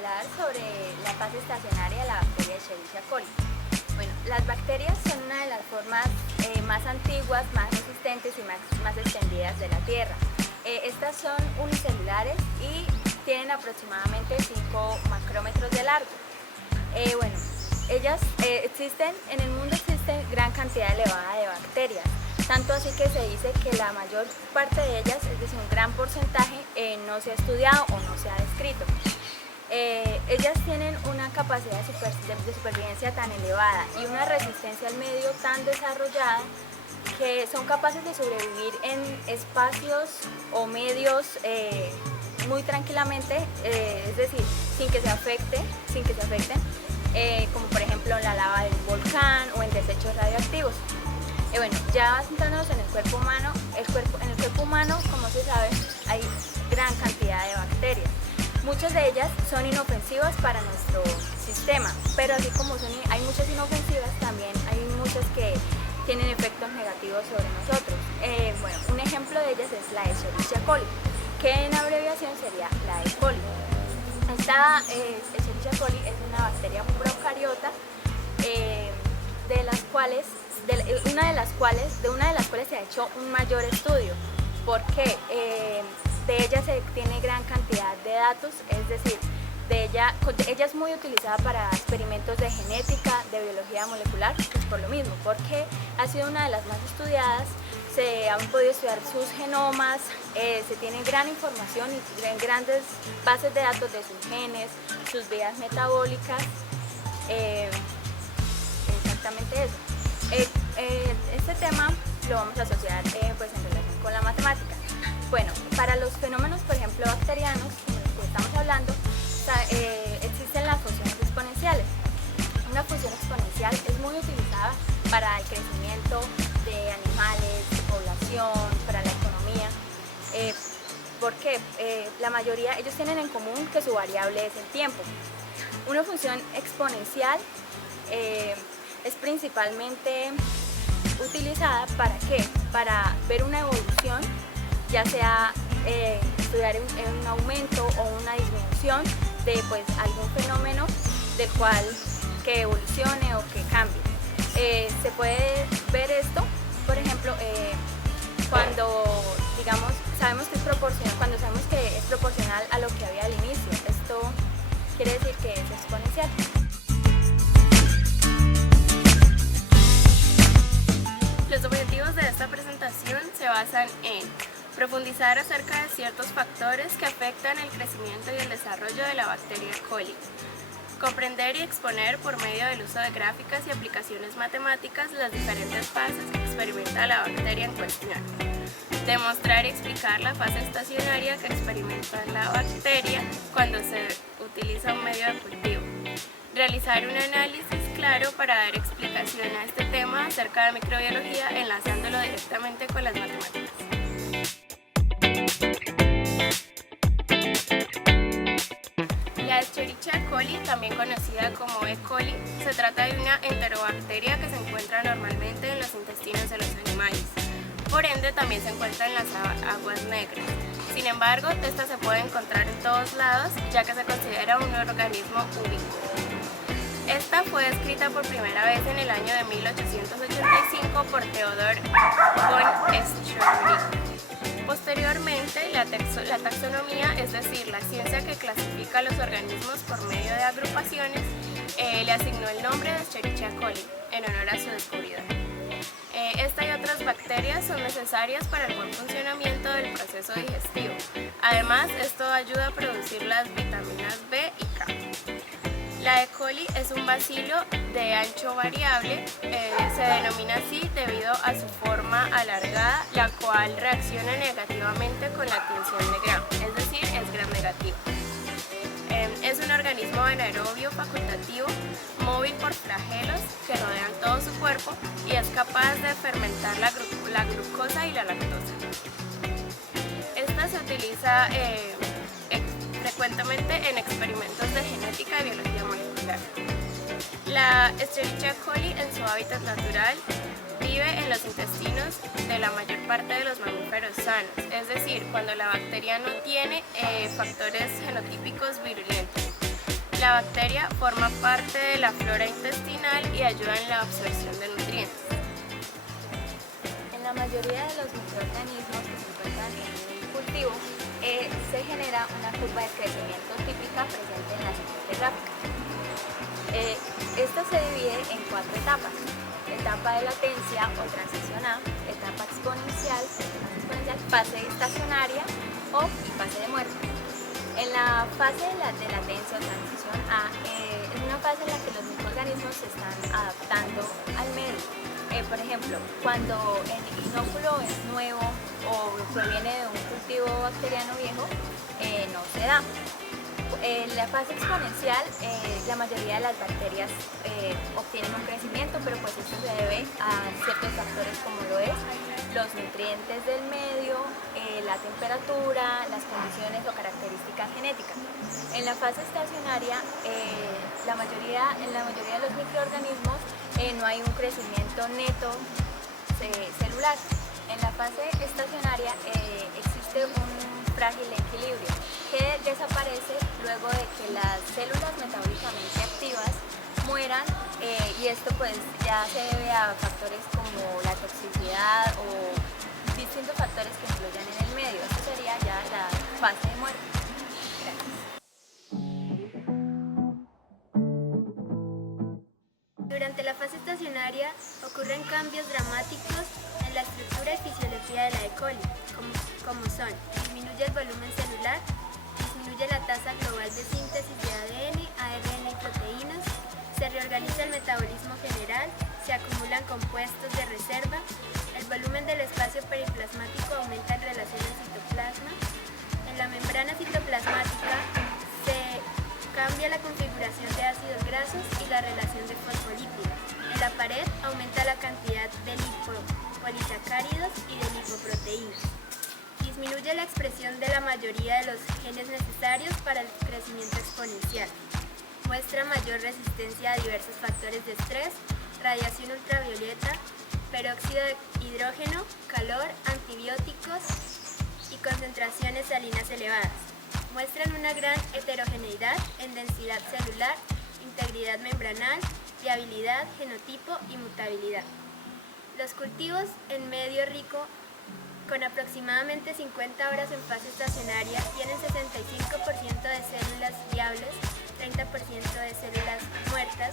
hablar sobre la fase estacionaria de la bacteria Escherichia coli. Bueno, las bacterias son una de las formas más antiguas, más resistentes y más extendidas de la Tierra. Estas son unicelulares y tienen aproximadamente 5 macrómetros de largo. Bueno, ellas en el mundo existe gran cantidad elevada de bacterias, tanto así que se dice que la mayor parte de ellas, es decir, un gran porcentaje, no se ha estudiado o no se ha descrito. Ellas tienen una capacidad de supervivencia tan elevada y una resistencia al medio tan desarrollada que son capaces de sobrevivir en espacios o medios muy tranquilamente, es decir, sin que se afecten, como por ejemplo en la lava de un volcán o en desechos radioactivos. Bueno, ya centrándonos en el cuerpo humano, en el cuerpo humano, como se sabe, hay gran cantidad de bacterias. Muchas de ellas son inofensivas para nuestro sistema, pero así como hay muchas inofensivas, también hay muchas que tienen efectos negativos sobre nosotros. Bueno, un ejemplo de ellas es la Escherichia coli, que en abreviación sería la E. coli. Esta Escherichia coli es una bacteria procariota de una de las cuales se ha hecho un mayor estudio, porque de ella se tiene gran cantidad de datos, es decir, ella es muy utilizada para experimentos de genética, de biología molecular, pues por lo mismo, porque ha sido una de las más estudiadas, se han podido estudiar sus genomas, se tiene gran información y grandes bases de datos de sus genes, sus vías metabólicas, exactamente eso. Este tema lo vamos a asociar pues en relación con la matemática. Bueno, para los fenómenos, por ejemplo, bacterianos, como los que estamos hablando, existen las funciones exponenciales. Una función exponencial es muy utilizada para el crecimiento de animales, de población, para la economía, porque la mayoría, ellos tienen en común que su variable es el tiempo. Una función exponencial es principalmente utilizada ¿para qué? Para ver una evolución, ya sea estudiar un aumento o una disminución de pues algún fenómeno del cual que evolucione o que cambie. Se puede ver esto, por ejemplo, cuando digamos sabemos que es proporcional, cuando sabemos que es proporcional a lo que había al inicio. Esto quiere decir que es exponencial. Los objetivos de esta presentación se basan en profundizar acerca de ciertos factores que afectan el crecimiento y el desarrollo de la bacteria E. coli, comprender y exponer por medio del uso de gráficas y aplicaciones matemáticas las diferentes fases que experimenta la bacteria en cuestión, demostrar y explicar la fase estacionaria que experimenta la bacteria cuando se utiliza un medio de cultivo, realizar un análisis claro para dar explicación a este tema acerca de microbiología enlazándolo directamente con las matemáticas. La Escherichia coli, también conocida como E. coli, se trata de una enterobacteria que se encuentra normalmente en los intestinos de los animales. Por ende, también se encuentra en las aguas negras. Sin embargo, esta se puede encontrar en todos lados, ya que se considera un organismo único. Esta fue descrita por primera vez en el año de 1885 por Theodor von Escherichia. Posteriormente, la taxonomía, es decir, la ciencia que clasifica los organismos por medio de agrupaciones, le asignó el nombre de Escherichia coli en honor a su descubridor. Esta y otras bacterias son necesarias para el buen funcionamiento del proceso digestivo. Además, esto ayuda a producir las vitaminas B y K. La E. coli es un bacilo de ancho variable, se denomina así debido a su forma alargada, la cual reacciona negativamente con la tinción de Gram, es decir, es gram negativo. Es un organismo anaerobio facultativo, móvil por flagelos que rodean todo su cuerpo y es capaz de fermentar la glucosa y la lactosa. Esta se utiliza frecuentemente en experimentos de genética y biología molecular. La Escherichia coli en su hábitat natural vive en los intestinos de la mayor parte de los mamíferos sanos, es decir, cuando la bacteria no tiene factores genotípicos virulentos. La bacteria forma parte de la flora intestinal y ayuda en la absorción de nutrientes. En la mayoría de los microorganismos que se encuentran en un cultivo, se genera una curva de crecimiento típica presente en la siguiente gráfica. Esta se divide en 4 etapas: etapa de latencia o transición A, etapa exponencial, fase estacionaria o fase de muerte. En la fase de latencia o transición A es una fase en la que los microorganismos se están adaptando al medio. Por ejemplo, cuando el inóculo es nuevo o proviene de un cultivo bacteriano viejo, no se da. En la fase exponencial, la mayoría de las bacterias obtienen un crecimiento, pero pues esto se debe a ciertos factores como lo es los nutrientes del medio, la temperatura, las condiciones o características genéticas. En la fase estacionaria, en la mayoría de los microorganismos no hay un crecimiento neto celular. En la fase estacionaria existe un frágil equilibrio que desaparece luego de que las células metabólicamente activas mueran, y esto pues ya se debe a factores como la toxicidad o distintos factores que influyen en el medio. Esto sería ya la fase de muerte. Gracias. Durante la fase estacionaria ocurren cambios dramáticos en la estructura y fisiología de la E. coli, como son: disminuye el volumen celular, disminuye la tasa global de síntesis de ADN, ARN y proteínas, se reorganiza el metabolismo general, se acumulan compuestos de reserva, el volumen del espacio periplasmático aumenta en relación al citoplasma, en la membrana citoplasmática se cambia la configuración de ácidos grasos y la relación de fosfolípidos. En la pared aumenta la cantidad de lipopolisacáridos y de lipoproteínas. Disminuye la expresión de la mayoría de los genes necesarios para el crecimiento exponencial. Muestra mayor resistencia a diversos factores de estrés, radiación ultravioleta, peróxido de hidrógeno, calor, antibióticos y concentraciones salinas elevadas. Muestran una gran heterogeneidad en densidad celular, integridad membranal, viabilidad, genotipo y mutabilidad. Los cultivos en medio rico con aproximadamente 50 horas en fase estacionaria tienen 65% de células viables, 30% de células muertas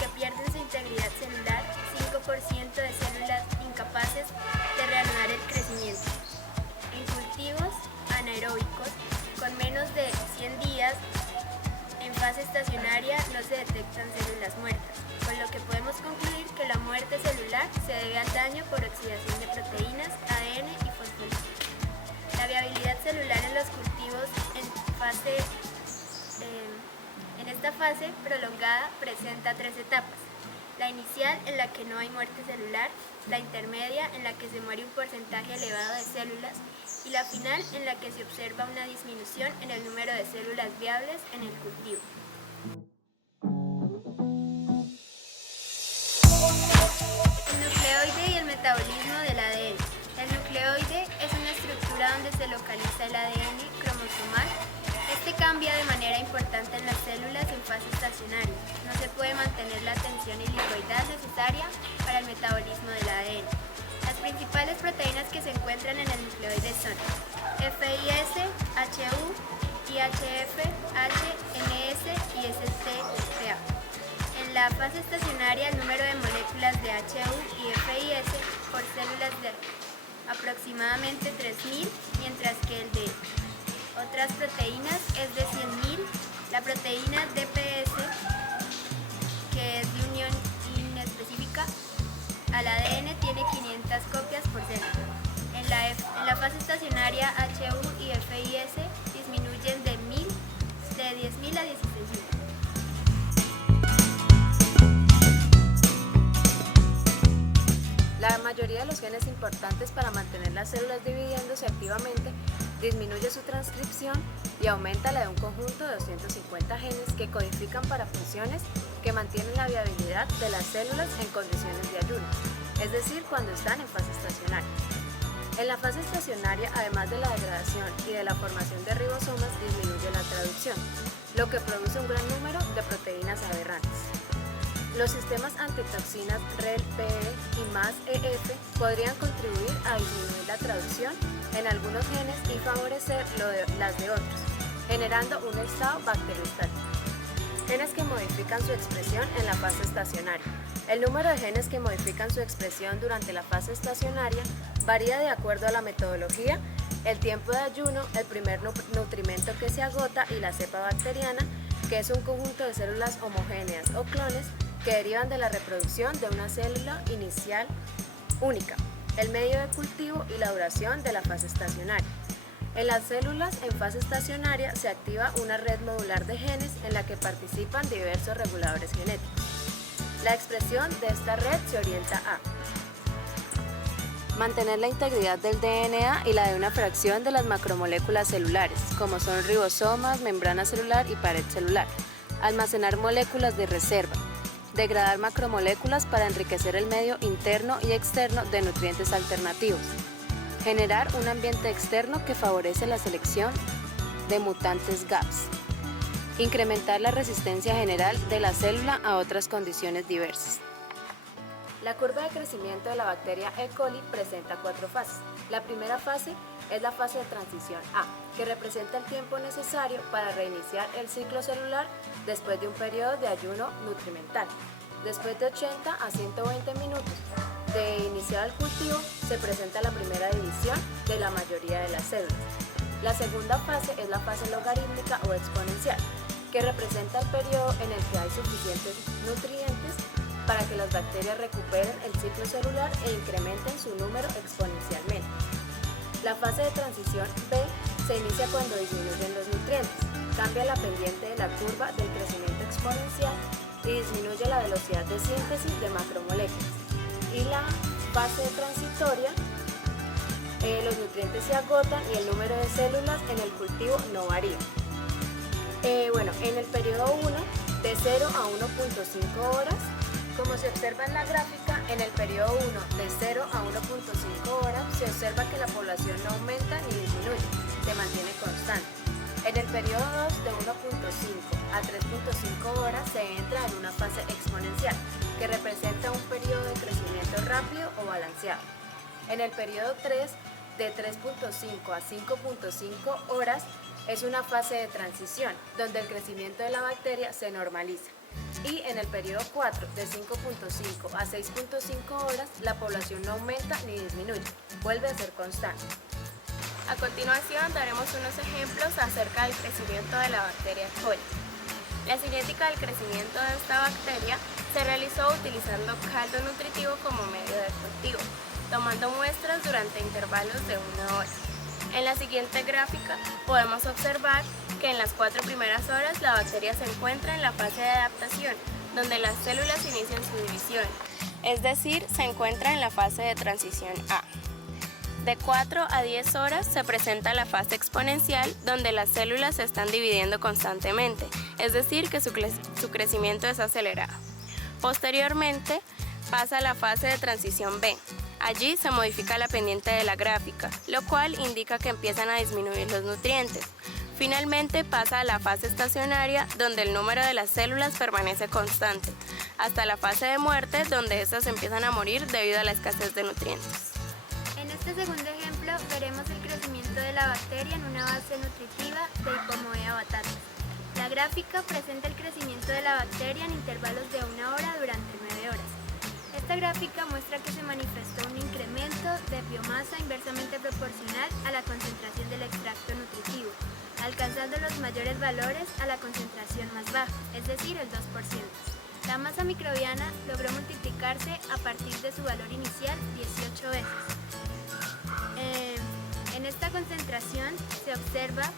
que pierden su integridad celular, 5% de células incapaces de reanudar el crecimiento. En cultivos anaeróbicos con menos de 100 días en fase estacionaria no se detectan células muertas, con lo que podemos concluir que la muerte celular se debe al daño por oxidación de proteínas, ADN y fosfolípidos. La viabilidad celular en los cultivos en esta fase prolongada presenta 3 etapas: la inicial, en la que no hay muerte celular; la intermedia, en la que se muere un porcentaje elevado de células; y la final, en la que se observa una disminución en el número de células viables en el cultivo. El nucleoide y el metabolismo del ADN. El nucleoide es una estructura donde se localiza el ADN cromosomal. Este cambia de manera importante en las células en fase estacionaria. No se puede mantener la tensión helicoidal necesaria para el metabolismo del ADN. Las principales proteínas que se encuentran en el nucleoide son FIS, HU, IHF, H, NS y STPA. En la fase estacionaria, el número de moléculas de HU y FIS por células de aproximadamente 3.000, mientras que el de otras proteínas es de 100.000. La proteína DPS, que es de unión inespecífica al ADN, tiene 500 copias por célula. En la fase estacionaria, HU y FIS disminuyen de 10.000 a 16.000. La mayoría de los genes importantes para mantener las células dividiéndose activamente disminuye su transcripción y aumenta la de un conjunto de 250 genes que codifican para funciones que mantienen la viabilidad de las células en condiciones de ayuno, es decir, cuando están en fase estacionaria. En la fase estacionaria, además de la degradación y de la formación de ribosomas, disminuye la traducción. lo que produce un gran número de proteínas aberrantes. Los sistemas antitoxinas REL, PE y más EF podrían contribuir a disminuir la traducción en algunos genes y favorecer las de otros, generando un estado bacteriostático. Genes que modifican su expresión en la fase estacionaria. El número de genes que modifican su expresión durante la fase estacionaria varía de acuerdo a la metodología, el tiempo de ayuno, el primer nutrimento que se agota y la cepa bacteriana, que es un conjunto de células homogéneas o clones que derivan de la reproducción de una célula inicial única, el medio de cultivo y la duración de la fase estacionaria. En las células en fase estacionaria se activa una red modular de genes en la que participan diversos reguladores genéticos. La expresión de esta red se orienta a mantener la integridad del DNA y la de una fracción de las macromoléculas celulares, como son ribosomas, membrana celular y pared celular, almacenar moléculas de reserva, degradar macromoléculas para enriquecer el medio interno y externo de nutrientes alternativos, generar un ambiente externo que favorece la selección de mutantes GAPS, incrementar la resistencia general de la célula a otras condiciones diversas. La curva de crecimiento de la bacteria E. coli presenta 4 fases. La primera fase es la fase de transición A, que representa el tiempo necesario para reiniciar el ciclo celular después de un periodo de ayuno nutrimental. Después de 80 a 120 minutos de iniciar el cultivo, se presenta la primera división de la mayoría de las células. La segunda fase es la fase logarítmica o exponencial, que representa el periodo en el que hay suficientes nutrientes para que las bacterias recuperen el ciclo celular e incrementen su número exponencialmente. La fase de transición B se inicia cuando disminuyen los nutrientes, cambia la pendiente de la curva del crecimiento exponencial y disminuye la velocidad de síntesis de macromoléculas. Y la fase transitoria, los nutrientes se agotan y el número de células en el cultivo no varía. En el periodo 1, de 0 a 1.5 horas, como se observa en la gráfica, en el periodo 1, de 0 a 1.5 horas, se observa que la población no aumenta ni disminuye, se mantiene constante. En el periodo 2, de 1.5 a 3.5 horas, se entra en una fase exponencial, que representa un periodo de crecimiento rápido o balanceado. En el periodo 3, de 3.5 a 5.5 horas, es una fase de transición, donde el crecimiento de la bacteria se normaliza. Y en el periodo 4, de 5.5 a 6.5 horas, la población no aumenta ni disminuye, vuelve a ser constante. A continuación daremos unos ejemplos acerca del crecimiento de la bacteria E. coli. La cinética del crecimiento de esta bacteria se realizó utilizando caldo nutritivo como medio de cultivo, tomando muestras durante intervalos de 1 hora. En la siguiente gráfica podemos observar que en las 4 primeras horas la bacteria se encuentra en la fase de adaptación, donde las células inician su división, es decir, se encuentra en la fase de transición A. De 4 a 10 horas se presenta la fase exponencial, donde las células se están dividiendo constantemente, es decir, que su crecimiento es acelerado. Posteriormente pasa a la fase de transición B. Allí se modifica la pendiente de la gráfica, lo cual indica que empiezan a disminuir los nutrientes. Finalmente pasa a la fase estacionaria, donde el número de las células permanece constante, hasta la fase de muerte, donde estas empiezan a morir debido a la escasez de nutrientes. En este segundo ejemplo veremos el crecimiento de la bacteria en una base nutritiva de Hipomoea batatas. La gráfica presenta el crecimiento de la bacteria en intervalos de 1 hora durante 9 horas. Esta gráfica muestra que se manifestó un incremento de biomasa inversamente proporcional a la concentración del extracto nutritivo, alcanzando los mayores valores a la concentración más baja, es decir, el 2%. La masa microbiana logró multiplicarse a partir de su valor inicial 18 veces. En esta concentración se observa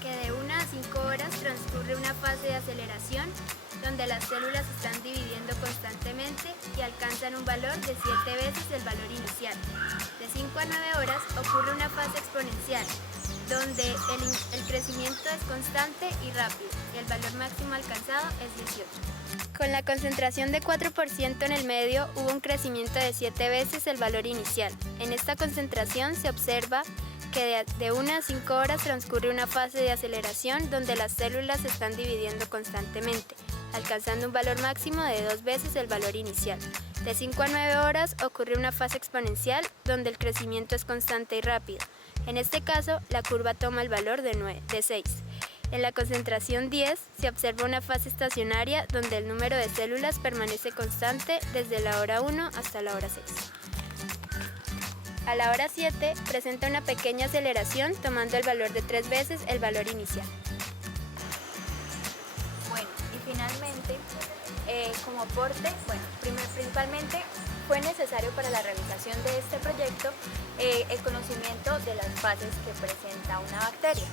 que de 1 a 5 horas transcurre una fase de aceleración donde las células se están dividiendo constantemente y alcanzan un valor de 7 veces el valor inicial. De 5 a 9 horas ocurre una fase exponencial, donde el crecimiento es constante y rápido, y el valor máximo alcanzado es 18. Con la concentración de 4% en el medio hubo un crecimiento de 7 veces el valor inicial. En esta concentración se observa que de 1 a 5 horas transcurre una fase de aceleración donde las células se están dividiendo constantemente, alcanzando un valor máximo de 2 veces el valor inicial. De 5 a 9 horas ocurre una fase exponencial donde el crecimiento es constante y rápido. En este caso, la curva toma el valor de 6. En la concentración 10 se observa una fase estacionaria donde el número de células permanece constante desde la hora 1 hasta la hora 6. A la hora 7 presenta una pequeña aceleración tomando el valor de 3 veces el valor inicial. Bueno, y finalmente, como aporte, principalmente fue necesario para la realización de este proyecto el conocimiento de las fases que presenta una bacteria.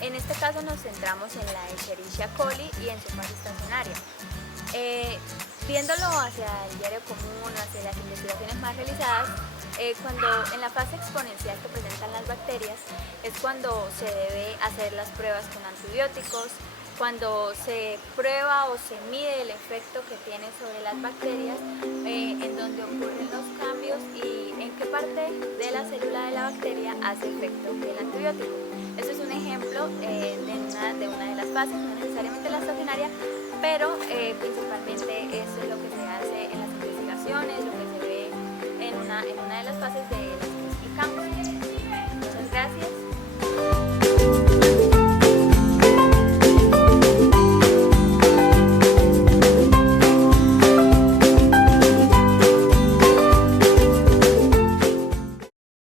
En este caso nos centramos en la Escherichia coli y en su fase estacionaria. Viéndolo hacia el diario común, hacia las investigaciones más realizadas, cuando en la fase exponencial que presentan las bacterias es cuando se debe hacer las pruebas con antibióticos, cuando se prueba o se mide el efecto que tiene sobre las bacterias, en donde ocurren los cambios y en qué parte de la célula de la bacteria hace efecto el antibiótico. Este es un ejemplo de una de las fases, no necesariamente la estacionaria, pero principalmente eso es lo que se hace en las investigaciones, lo que se ve en una de las fases de las que explicamos.